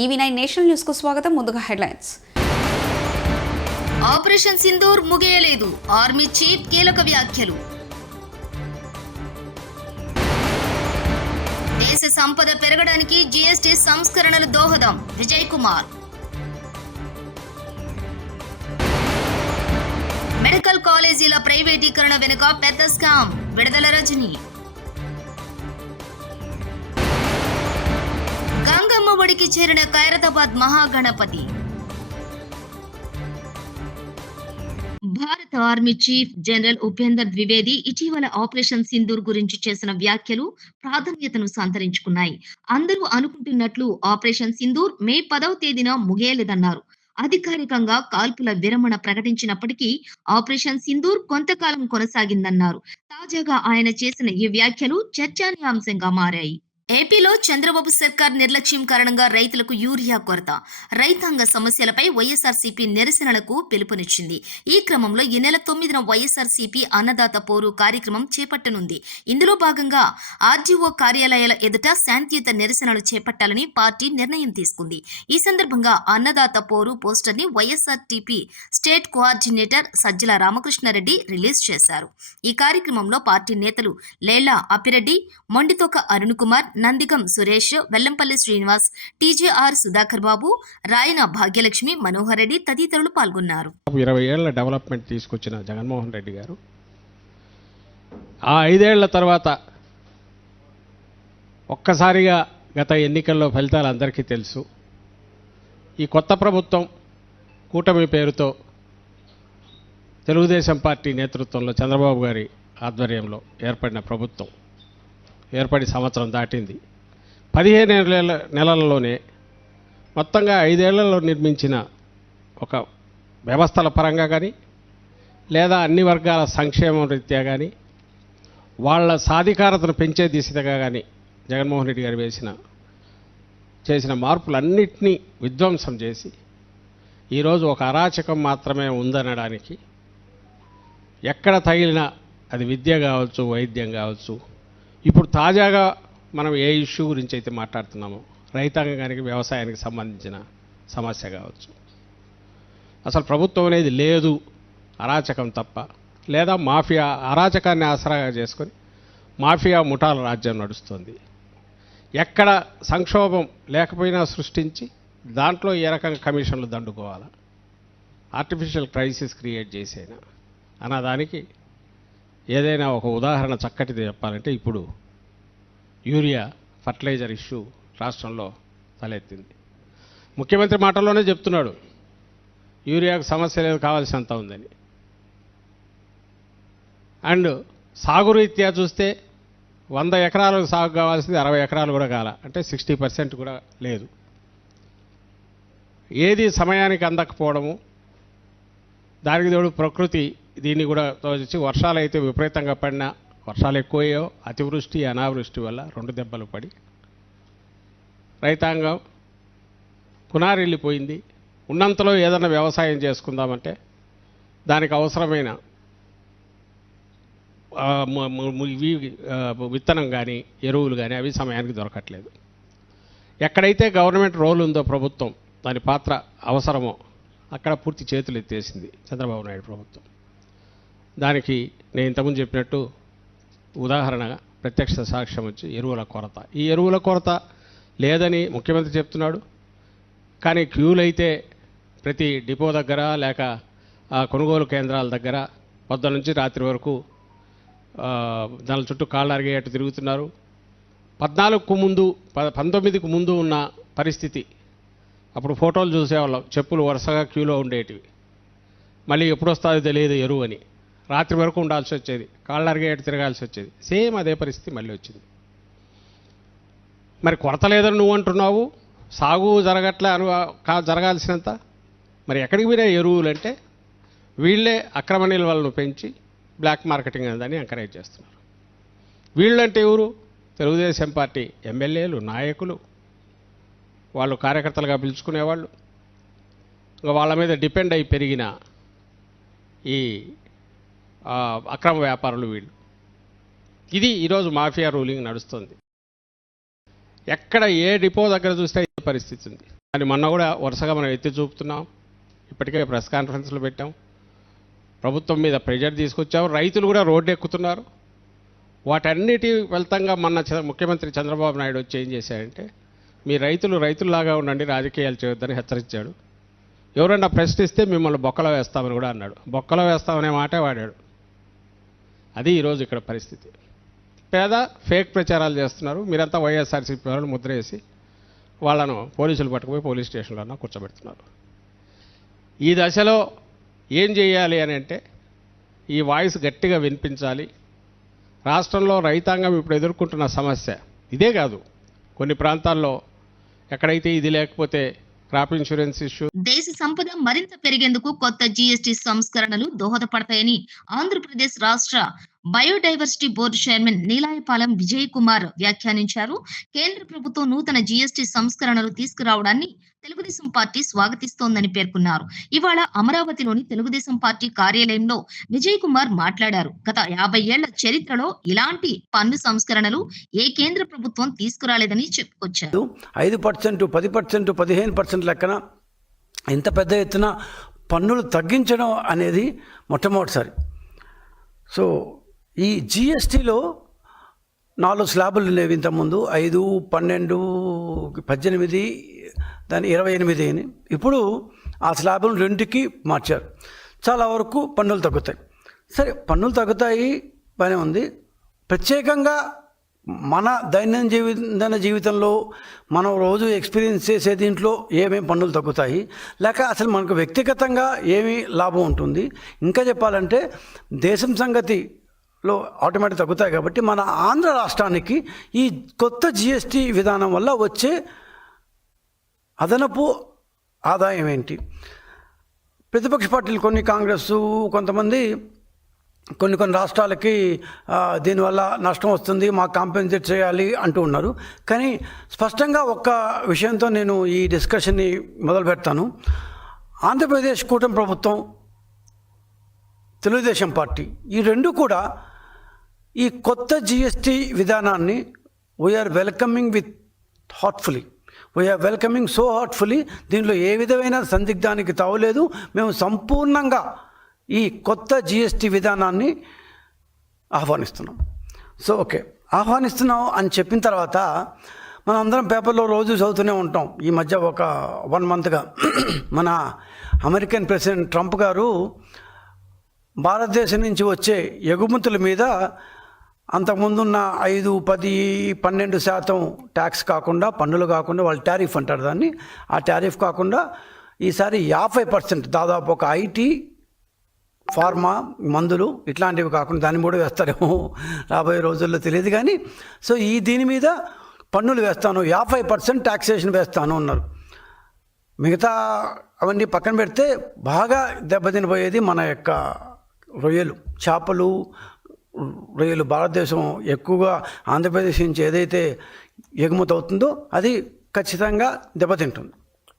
ఈవీ9 national news కు స్వాగతం. ముందుగా హెడ్లైన్స్. ఆపరేషన్ సింధూర్ ముగియలేదు, ఆర్మీ చీఫ్ కీలక వ్యాఖ్యలు. దేశ సంపద పెరగడానికి జీఎస్టీ సంస్కరణలు దోహదం, విజయ్ కుమార్. మెడికల్ కాలేజీల ప్రైవేటీకరణ వెనుక పెద్ద స్కామ్, విడుదల రజని. గంగమ్మ ఒడికి చేరిన ఖైరతాబాద్ మహాగణపతి. భారత army chief general Upender Dwivedi ఇటీవల ఆపరేషన్ సింధూర్ గురించి చేసిన వ్యాఖ్యలు ప్రాధాన్యతను సంతరించుకున్నాయి. అందరూ అనుకుంటున్నట్లు ఆపరేషన్ సింధూర్ మే 10వ తేదీన ముగియలేదన్నారు. అధికారికంగా కాల్పుల విరమణ ప్రకటించినప్పటికీ ఆపరేషన్ సింధూర్ కొంతకాలం కొనసాగిందన్నారు. తాజాగా ఆయన చేసిన ఈ వ్యాఖ్యలు చర్చానీయాంశంగా మారాయి. ఏపీలో చంద్రబాబు సర్కార్ నిర్లక్ష్యం కారణంగా రైతులకు యూరియా కొరత, రైతాంగ సమస్యలపై వైఎస్ఆర్సీపీ నిరసనలకు పిలుపునిచ్చింది. ఈ క్రమంలో ఈ నెల 9న వైఎస్ఆర్సీపీ అన్నదాత పోరు కార్యక్రమం చేపట్టనుంది. ఇందులో భాగంగా ఆర్డీఓ కార్యాలయాల ఎదుట శాంతియుత నిరసనలు చేపట్టాలని పార్టీ నిర్ణయం తీసుకుంది. ఈ సందర్భంగా అన్నదాత పోరు పోస్టర్ ని YSRTP state coordinator Sajjala Ramakrishna Reddy release చేశారు. ఈ కార్యక్రమంలో పార్టీ నేతలు లేళ్ల అప్పిరెడ్డి, మొండితోక అరుణ్ కుమార్, నందిగం సురేష్, వెల్లంపల్లి శ్రీనివాస్, టీజేఆర్ సుధాకర్ బాబు, రాయన భాగ్యలక్ష్మి, మనోహర్ రెడ్డి తదితరులు పాల్గొన్నారు. 20 ఏళ్ల డెవలప్మెంట్ తీసుకొచ్చిన జగన్మోహన్ రెడ్డి గారు ఆ 5 ఏళ్ల తర్వాత ఒక్కసారిగా గత ఎన్నికల్లో ఫలితాలు అందరికీ తెలుసు. ఈ కొత్త ప్రభుత్వం కూటమి పేరుతో తెలుగుదేశం పార్టీ నేతృత్వంలో చంద్రబాబు గారి ఆధ్వర్యంలో ఏర్పడిన ప్రభుత్వం ఏర్పడి సంవత్సరం దాటింది. 15 నెలల్లోనే మొత్తంగా 5 ఏళ్లలో నిర్మించిన ఒక వ్యవస్థల పరంగా కానీ లేదా అన్ని వర్గాల సంక్షేమం రీత్యా కానీ వాళ్ళ సాధికారతను పెంచే దిశగా కానీ జగన్మోహన్ రెడ్డి గారు చేసిన మార్పులన్నింటినీ విధ్వంసం చేసి ఈరోజు ఒక అరాచకం మాత్రమే ఉందనడానికి ఎక్కడ తగిలినా అది విద్య కావచ్చు, వైద్యం కావచ్చు, ఇప్పుడు తాజాగా మనం ఏ ఇష్యూ గురించి అయితే మాట్లాడుతున్నామో రైతాంగానికి, వ్యవసాయానికి సంబంధించిన సమస్య కావచ్చు, అసలు ప్రభుత్వం అనేది లేదు, అరాచకం తప్ప, లేదా మాఫియా అరాచకాన్ని ఆసరాగా చేసుకొని మాఫియా ముఠాల రాజ్యం నడుస్తుంది. ఎక్కడ సంక్షోభం లేకపోయినా సృష్టించి దాంట్లో ఏ రకంగా కమిషన్లు దండుకోవాలా, ఆర్టిఫిషియల్ క్రైసిస్ క్రియేట్ చేసేనా అన్నదానికి ఏదైనా ఒక ఉదాహరణ చక్కటిది చెప్పాలంటే ఇప్పుడు యూరియా ఫర్టిలైజర్ ఇష్యూ రాష్ట్రంలో తలెత్తింది. ముఖ్యమంత్రి మాటల్లోనే చెప్తున్నాడు యూరియాకు సమస్య లేదు, కావాల్సినంత ఉందని. అండ్ సాగు రీత్యా చూస్తే 100 ఎకరాలకు సాగు కావాల్సింది 60 ఎకరాలు కూడా కాల, అంటే 60% కూడా లేదు. ఏది సమయానికి అందకపోవడము, దానికి తోడు ప్రకృతి దీన్ని కూడా తోచి వర్షాలు అయితే విపరీతంగా పడినా, వర్షాలు ఎక్కువయ్యో అతివృష్టి అనావృష్టి వల్ల 2 దెబ్బలు పడి రైతాంగం పునారిల్లిపోయింది. ఉన్నంతలో ఏదైనా వ్యవసాయం చేసుకుందామంటే దానికి అవసరమైన విత్తనం కానీ ఎరువులు కానీ అవి సమయానికి దొరకట్లేదు. ఎక్కడైతే గవర్నమెంట్ రోల్ ఉందో, ప్రభుత్వం దాని పాత్ర అవసరమో అక్కడ పూర్తి చేతులు ఎత్తేసింది చంద్రబాబు నాయుడు ప్రభుత్వం. దానికి నేను ఇంతకుముందు చెప్పినట్టు ఉదాహరణగా ప్రత్యక్ష సాక్ష్యం వచ్చి ఎరువుల కొరత. ఈ ఎరువుల కొరత లేదని ముఖ్యమంత్రి చెప్తున్నాడు, కానీ క్యూలు అయితే ప్రతి డిపో దగ్గర లేక కొనుగోలు కేంద్రాల దగ్గర పొద్దున నుంచి రాత్రి వరకు దాని చుట్టూ కాళ్ళు అరిగేటట్టు తిరుగుతున్నారు. 14కు ముందు 19కు ముందు ఉన్న పరిస్థితి అప్పుడు ఫోటోలు చూసేవాళ్ళం, చెప్పులు వరుసగా క్యూలో ఉండేటివి. మళ్ళీ ఎప్పుడు వస్తుందో తెలియదు ఎరువు అని, రాత్రి వరకు ఉండాల్సి వచ్చేది, కాళ్ళు అరిగేటట్టు తిరగాల్సి వచ్చేది. సేమ్ అదే పరిస్థితి మళ్ళీ వచ్చింది. మరి కొరత లేదని నువ్వు అంటున్నావు, సాగు జరగాల్సినంత, మరి ఎక్కడికి పోయినా ఎరువులు అంటే వీళ్ళే అక్రమ నిల్వలను పెంచి బ్లాక్ మార్కెటింగ్ అని ఎంకరేజ్ చేస్తున్నారు. వీళ్ళంటే ఎవరు? తెలుగుదేశం పార్టీ ఎమ్మెల్యేలు, నాయకులు, వాళ్ళు కార్యకర్తలుగా పిలుచుకునేవాళ్ళు, ఇంకా వాళ్ళ మీద డిపెండ్ అయి పెరిగిన ఈ అక్రమ వ్యాపారులు వీళ్ళు. ఇది ఈరోజు మాఫియా రూలింగ్ నడుస్తుంది. ఎక్కడ ఏ డిపో దగ్గర చూస్తే పరిస్థితి ఉంది. అని మొన్న కూడా వరుసగా మనం ఎత్తి చూపుతున్నాం. ఇప్పటికే ప్రెస్ కాన్ఫరెన్స్లు పెట్టాం. ప్రభుత్వం మీద ప్రెజర్ తీసుకొచ్చాము. రైతులు కూడా రోడ్డు ఎక్కుతున్నారు. వాటన్నిటి ఫలితంగా మొన్న ముఖ్యమంత్రి చంద్రబాబు నాయుడు వచ్చి ఏం చేశాడంటే, మీ రైతుల్లాగా ఉండండి, రాజకీయాలు చేయొద్దని హెచ్చరించాడు. ఎవరన్నా ప్రశ్నిస్తే మిమ్మల్ని బొక్కలో వేస్తామని కూడా అన్నాడు. బొక్కలో వేస్తామనే మాటే వాడాడు. అది ఈరోజు ఇక్కడ పరిస్థితి. ఫేక్ ప్రచారాలు చేస్తున్నారు. మీరంతా వైఎస్ఆర్సీపీ వాళ్ళని ముద్ర వేసి వాళ్ళను పోలీసులు పట్టుకుపోయి పోలీస్ స్టేషన్లో కూర్చోబెడుతున్నారు. ఈ దశలో ఏం చేయాలి అని అంటే, ఈ వాయిస్ గట్టిగా వినిపించాలి. రాష్ట్రంలో రైతాంగం ఇప్పుడు ఎదుర్కొంటున్న సమస్య ఇదే కాదు, కొన్ని ప్రాంతాల్లో ఎక్కడైతే ఇది లేకపోతే క్రాప్ ఇన్సూరెన్స్ ఇష్యూ. దేశ సంపద మరింత పెరిగేందుకు కొత్త జీఎస్టీ సంస్కరణలు దోహదపడతాయని ఆంధ్రప్రదేశ్ రాష్ట్ర biodiversity board chairman Neelayapalem Vijay Kumar వ్యాఖ్యానించారు. కేంద్ర ప్రభుత్వం నూతన జీఎస్టీ సంస్కరణలు తీసుకురావడాన్ని తెలుగుదేశం పార్టీ స్వాగతిస్తోందని పేర్కొన్నారు. ఇవాళ అమరావతిలోని తెలుగుదేశం పార్టీ కార్యాలయంలో విజయ్ కుమార్ మాట్లాడారు. గత 50 ఏళ్ల చరిత్రలో ఇలాంటి పన్ను సంస్కరణలు ఏ కేంద్ర ప్రభుత్వం తీసుకురాలేదని చెప్పుకొచ్చారు. 5%, 10%, 15% లెక్కన ఇంత పెద్ద ఎత్తున పన్నులు తగ్గించడం అనేది మొట్టమొదటిసారి. సో ఈ జిఎస్టీలో 4 స్లాబులు ఉండేవి ఇంతకుముందు, 5, 12, 18, దాని 28 అని. ఇప్పుడు ఆ స్లాబులు 2కి మార్చారు. చాలా వరకు పన్నులు తగ్గుతాయి. సరే, పన్నులు తగ్గుతాయి, బాగానే ఉంది. ప్రత్యేకంగా మన దైనందిన జీవితంలో మనం రోజు ఎక్స్పీరియన్స్ చేసే దీంట్లో ఏమేమి పన్నులు తగ్గుతాయి, లేక అసలు మనకు వ్యక్తిగతంగా ఏమి లాభం ఉంటుంది, ఇంకా చెప్పాలంటే దేశం సంగతిలో ఆటోమేటిక్ తగ్గుతాయి. కాబట్టి మన ఆంధ్ర రాష్ట్రానికి ఈ కొత్త జిఎస్టీ విధానం వల్ల వచ్చే అదనపు ఆదాయం ఏంటి? ప్రతిపక్ష పార్టీలు కొన్ని, కాంగ్రెస్, కొంతమంది కొన్ని రాష్ట్రాలకి దీనివల్ల నష్టం వస్తుంది, మాకు కాంపెన్సేట్ చేయాలి అంటూ ఉన్నారు. కానీ స్పష్టంగా ఒక్క విషయంతో నేను ఈ డిస్కషన్ని మొదలు పెడతాను. ఆంధ్రప్రదేశ్ కూటమి ప్రభుత్వం, తెలుగుదేశం పార్టీ, ఈ రెండు కూడా ఈ కొత్త జిఎస్టీ విధానాన్ని we're welcoming with heartfully. We're welcoming so heartfully. దీనిలో ఏ విధమైన సందిగ్ధానికి తావులేదు. మేము సంపూర్ణంగా ఈ కొత్త జిఎస్టీ విధానాన్ని ఆహ్వానిస్తున్నాం. సో ఓకే, ఆహ్వానిస్తున్నాం అని చెప్పిన తర్వాత మనం అందరం పేపర్లో రోజు చదువుతూనే ఉంటాం. ఈ మధ్య ఒక 1 మంత్గా మన అమెరికన్ ప్రెసిడెంట్ ట్రంప్ గారు భారతదేశం నుంచి వచ్చే ఎగుమతుల మీద అంతకుముందున్న 5, 10, 12% ట్యాక్స్ కాకుండా, పన్నులు కాకుండా, వాళ్ళు టారిఫ్ అంటారు దాన్ని, ఆ టారిఫ్ కాకుండా ఈసారి 50%, దాదాపు ఒక ఐటీ, ఫార్మా, మందులు ఇట్లాంటివి కాకుండా దాన్ని కూడా వేస్తారేమో రాబోయే రోజుల్లో తెలియదు. కానీ సో దీని మీద పన్నులు వేస్తాను, 50% ట్యాక్సేషన్ వేస్తాను అన్నారు. మిగతా అవన్నీ పక్కన పెడితే బాగా దెబ్బతినిపోయేది మన యొక్క రొయ్యలు, చేపలు, రొయ్యలు. భారతదేశం ఎక్కువగా ఆంధ్రప్రదేశ్ నుంచి ఏదైతే ఎగుమతి అవుతుందో అది ఖచ్చితంగా దెబ్బతింటుంది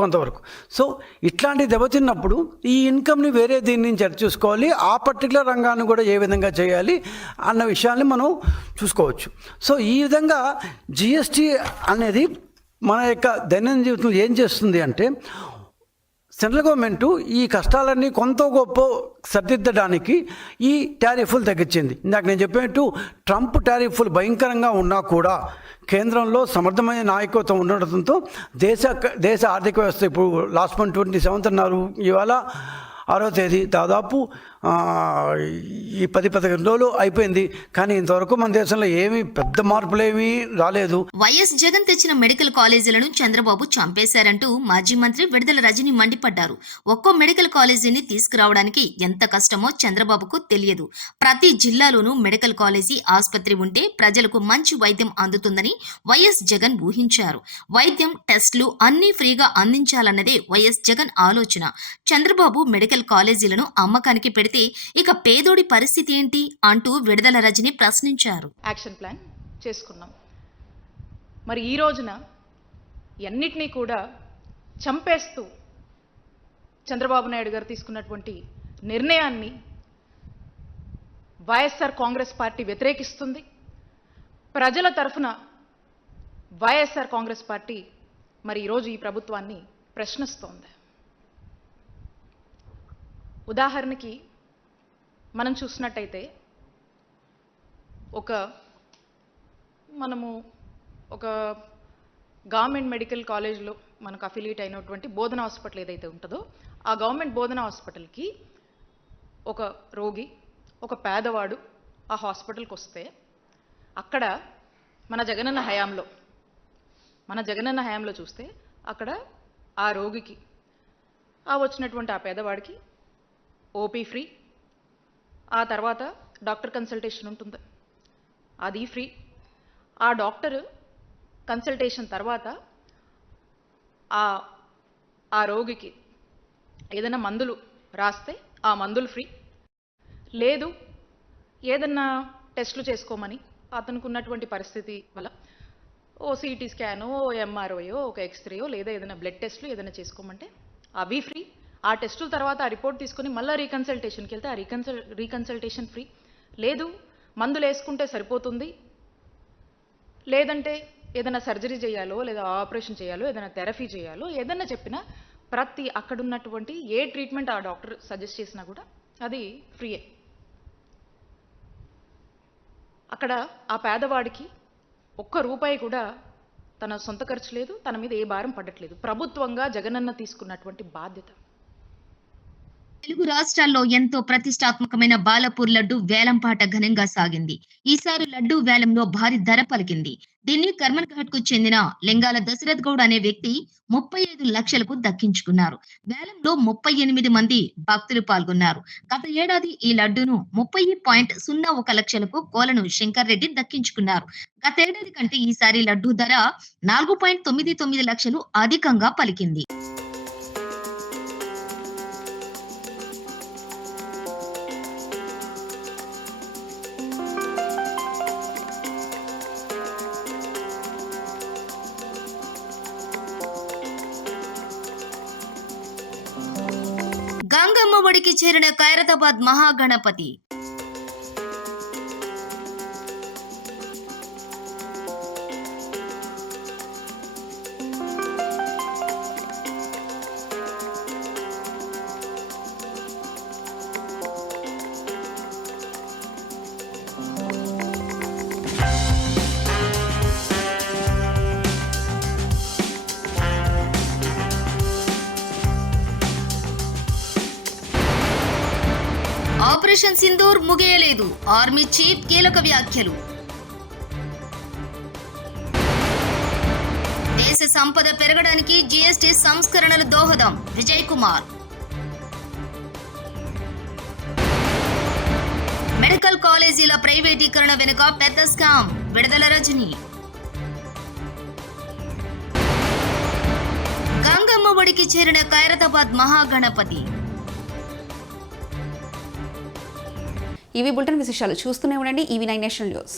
కొంతవరకు. సో ఇట్లాంటి దెబ్బతిన్నప్పుడు ఈ ఇన్కమ్ని వేరే దీని నుంచి చూసుకోవాలి, ఆ పర్టికులర్ రంగాన్ని కూడా ఏ విధంగా చేయాలి అన్న విషయాన్ని మనం చూసుకోవచ్చు. సో ఈ విధంగా జిఎస్టీ అనేది మన యొక్క దైనందిన జీవితంలో ఏం చేస్తుంది అంటే, సెంట్రల్ గవర్నమెంటు ఈ కష్టాలన్నీ కొంత గొప్ప సరిదిద్దడానికి ఈ టారిఫ్లు తగ్గించింది. ఇందాక నేను చెప్పినట్టు ట్రంప్ టారిఫ్లు భయంకరంగా ఉన్నా కూడా కేంద్రంలో సమర్థమైన నాయకత్వం ఉండడంతో దేశ ఆర్థిక వ్యవస్థ ఇప్పుడు లాస్ట్ మంత్ 27 అన్నారు, ఇవాళ 6వ తేదీ, దాదాపు ఈ 10-15 రోజులు అయిపోయింది. కానీ ఇంతవరకు మన దేశంలో ఏమీ పెద్ద మార్పులేమీ రాలేదు. వైఎస్ జగన్ తెచ్చిన మెడికల్ కాలేజీలను చంద్రబాబు చంపేశారంటూ మాజీ మంత్రి విడుదల రజని మండిపడ్డారు. ఒక్కో మెడికల్ కాలేజీని తీసుకురావడానికి ఎంత కష్టమో చంద్రబాబుకు తెలియదు. ప్రతి జిల్లాలోనూ మెడికల్ కాలేజీ, ఆసుపత్రి ఉంటే ప్రజలకు మంచి వైద్యం అందుతుందని వైఎస్ జగన్ ఊహించారు. వైద్యం, టెస్టులు అన్నీ ఫ్రీగా అందించాలన్నదే వైఎస్ జగన్ ఆలోచన. చంద్రబాబు మెడికల్ కాలేజీలను అమ్మకానికి పెడితే ఇక పేదోడి పరిస్థితి ఏంటి అంటూ విడుదల రజని ప్రశ్నించారు. యాక్షన్ ప్లాన్ చేసుకున్నాం. మరి ఈ రోజున అన్నిటినీ కూడా చంపేస్తూ చంద్రబాబు నాయుడు గారు తీసుకున్నటువంటి నిర్ణయాన్ని వైఎస్ఆర్ కాంగ్రెస్ పార్టీ వ్యతిరేకిస్తుంది. ప్రజల తరఫున వైఎస్ఆర్ కాంగ్రెస్ పార్టీ మరి ఈరోజు ఈ ప్రభుత్వాన్ని ప్రశ్నిస్తోంది. ఉదాహరణకి మనం చూసినట్టయితే మనము ఒక గవర్నమెంట్ మెడికల్ కాలేజ్లో మనకు అఫిలియేట్ అయినటువంటి బోధన హాస్పిటల్ ఏదైతే ఉంటుందో ఆ గవర్నమెంట్ బోధన హాస్పిటల్కి ఒక రోగి, ఒక పేదవాడు ఆ హాస్పిటల్కి వస్తే అక్కడ మన జగనన్న హయాంలో చూస్తే అక్కడ ఆ రోగికి వచ్చినటువంటి ఆ పేదవాడికి ఓపీ ఫ్రీ, ఆ తర్వాత డాక్టర్ కన్సల్టేషన్ ఉంటుంది, అది ఫ్రీ. ఆ డాక్టర్ కన్సల్టేషన్ తర్వాత ఆ రోగికి ఏదైనా మందులు రాస్తే ఆ మందులు ఫ్రీ. లేదు ఏదన్నా టెస్టులు చేసుకోమని అతనికి ఉన్నటువంటి పరిస్థితి వల్ల ఓ సిటీ స్కానో, ఓ ఎంఆర్ఓయో, ఒక ఎక్స్రేయో లేదా ఏదైనా బ్లడ్ టెస్టులు ఏదైనా చేసుకోమంటే అవి ఫ్రీ. ఆ టెస్టుల తర్వాత ఆ రిపోర్ట్ తీసుకుని మళ్ళీ రీకన్సల్టేషన్కి వెళ్తే ఆ రీకన్సల్టేషన్ ఫ్రీ. లేదు మందులు వేసుకుంటే సరిపోతుంది, లేదంటే ఏదైనా సర్జరీ చేయాలో లేదా ఆపరేషన్ చేయాలో ఏదైనా థెరపీ చేయాలో ఏదైనా చెప్పినా ప్రతి అక్కడ ఉన్నటువంటి ఏ ట్రీట్మెంట్ ఆ డాక్టర్ సజెస్ట్ చేసినా కూడా అది ఫ్రీయే. అక్కడ ఆ పేదవాడికి ఒక్క రూపాయి కూడా తన సొంత ఖర్చు లేదు, తన మీద ఏ భారం పడట్లేదు. ప్రభుత్వంగా జగనన్న తీసుకున్నటువంటి బాధ్యత. తెలుగు రాష్ట్రాల్లో ఎంతో ప్రతిష్టాత్మకమైన బాలపూర్ లడ్డు వేలంపాట ఘనంగా సాగింది. ఈసారి లడ్డు వేలంలో భారీ ధర పలికింది. దీన్ని కర్మన్ఘాట్ కు చెందిన లింగాల దశరథ్ గౌడ్ అనే వ్యక్తి 35 లక్షలకు దక్కించుకున్నారు. వేలంలో 38 మంది భక్తులు పాల్గొన్నారు. గత ఏడాది ఈ లడ్డును 30.01 లక్షలకు కోలను శంకర్ రెడ్డి దక్కించుకున్నారు. గతేడాది కంటే ఈసారి లడ్డు ధర 4.99 లక్షలు అధికంగా పలికింది. గంగమ్మ ఒడికి చేరిన ఖైరతాబాద్ మహాగణపతి. ఆపరేషన్ సింధూర్ ముగియలేదు. ఆర్మీ చీఫ్ కీలక వ్యాఖ్యలు. దేశ సంపద పెరగడానికి జీఎస్టీ సంస్కరణలు దోహదం. విజయ్ కుమార్. మెడికల్ కాలేజీల ప్రైవేటీకరణ వెనుక పెద్ద స్కామ్. విడుదల రజని. గంగమ్మ ఒడికి చేరిన ఖైరతాబాద్ మహాగణపతి. ఇవి బులెటిన్ విశేషాలు. చూస్తూనే ఉండండి EV9 నేషనల్ న్యూస్.